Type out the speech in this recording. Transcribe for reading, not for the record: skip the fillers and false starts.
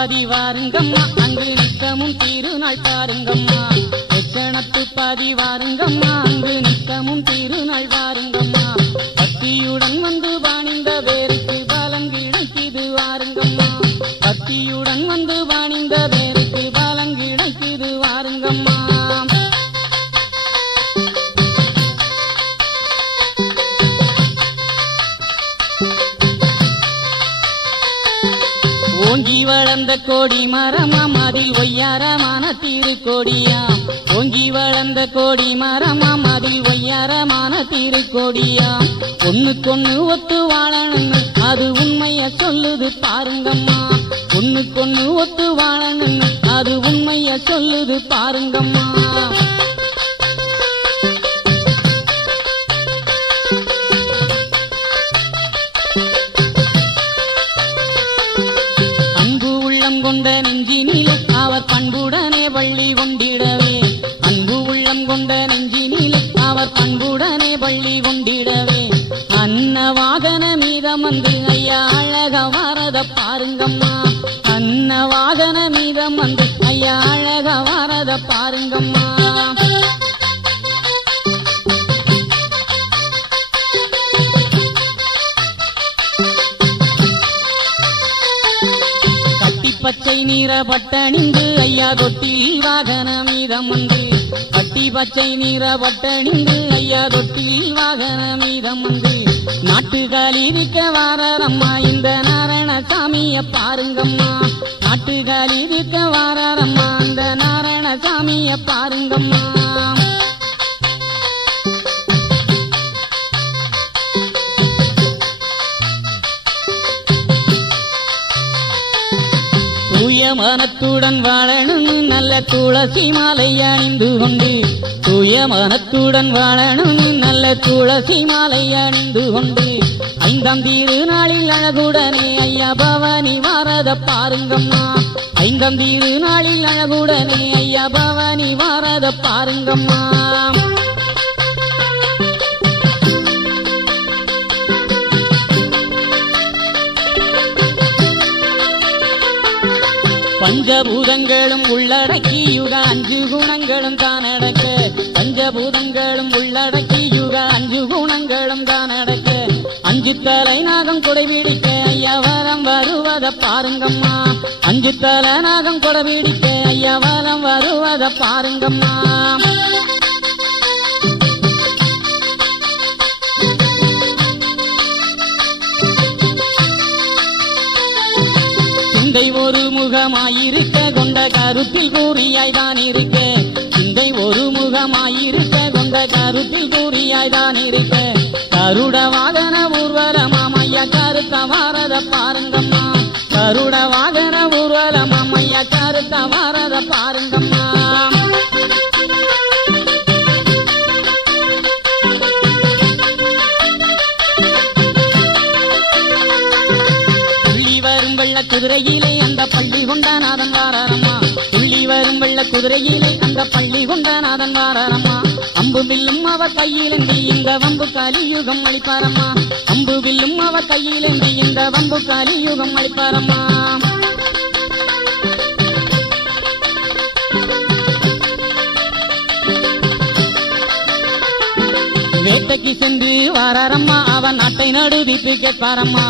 பாதி வாருங்கம்மா அங்கு நித்தமும் திருநாள் பாருங்கம்மா எச்சணத்து பாதி வாருங்கம்மா அங்கு நித்தமும் திருநாள் வாருங்கம்மா பக்தியுடன் வந்து வாணிந்த பேருக்கு பலன் கிடைக்குது வாருங்கம்மா பக்தியுடன் வந்து வாணிந்த பேருக்கு பலன் கிடைக்குது வாருங்கம்மா ஓங்கி வளர்ந்த கோடி மரமாம் அதில் ஒய்யாரமான திருக்கோடியாம் ஓங்கி வளர்ந்த கோடி மரமாம் அதில் ஒய்யாரமான திருக்கோடியாம் ஒண்ணுக்கொண்ணு ஒத்து வாழணுன்னு அது உண்மைய சொல்லுது பாருங்கம்மா ஒண்ணுக்கொண்ணு ஒத்து வாழணுன்னு அது உண்மைய சொல்லுது பாருங்கம்மா கொண்ட நெஞ்சினிலே அவர் பண்புடனே வள்ளி கொண்டிடவே அன்பு உள்ளம் கொண்ட நெஞ்சினிலே அவர் பண்புடனே வள்ளி கொண்டிடவே அன்ன வாகன மீதம் வந்து ஐயா அழக வரத பாருங்கம்மா அன்ன வாகன மீதம் வந்து ஐயா அழக வரத பாருங்கம்மா பச்சை நீர பட்டணிந்து ஐயா தொட்டில் வாகன மீதம் வந்து கட்டி பச்சை நீர பட்டணிந்து ஐயா தொட்டில் வாகன மீதம் வந்து நாட்டுகாலி இருக்க வாரம்மா இந்த நாராயணசாமிய பாருங்கம்மா நாட்டுகாலி இருக்க வாரம்மா இந்த நாராயணசாமிய பாருங்கம்மா தூய மனத்துடன் வாழணும் நல்ல துளசி மாலை அணிந்து கொண்டு தூய மனத்துடன் வாழணும் நல்ல துளசி மாலை அணிந்து கொண்டு ஐந்தாம் திருநாளில் அழகுடனே ஐயா பவானி வாரத பாருங்கம்மா ஐந்தாம் திருநாளில் அழகுடனே ஐயா பவானி வாரத பாருங்கம்மா பஞ்சபூதங்களும் உள்ளடக்கி யுக 5 குணங்களும் தானடக்க பஞ்சபூதங்களும் உள்ளடக்கி யுக 5 குணங்களும் தானடக்க 5 தலை நாகம் கொடை பிடிக்க ஐயா வரம் வருவத பாருங்கம்மா 5 தலை நாகம் கொடை பிடிக்க ஐயா வரம் வருவத பாருங்கம்மா சிந்தை ஒரு முகமாயிருக்க கொண்ட கருத்தில் கூறியாய்தான் இருக்க சிந்தை ஒரு முகமாயிருக்க கொண்ட கருத்தில் கூறியாய்தான் இருக்க கருட வாகன ஊர்வலமாம் ஐயா கருத்த வாரத பாருங்கம்மா கருட வாகன ஊர்வலமாம் ஐயா கருத்த வாரத பாருங்கம்மா குதிரையிலே அந்த பள்ளி கொண்ட நாதன் வாரம்மா துள்ளி வரும் வெள்ள குதிரையிலே அந்த பள்ளி கொண்ட நாதன் வாரம்மா அம்பு வில்லும் அவர் கையிலேந்தி இந்த வம்பு கலியுகம் அளிப்பாரம்மா அம்பு வில்லும் அவர் கையிலேந்தி இந்த வம்பு கலியுகம் அளிப்பாரம்மா வேட்டைக்கு சென்று வாரம்மா அவன் நாட்டை நடுவித்து கேட்பாரம்மா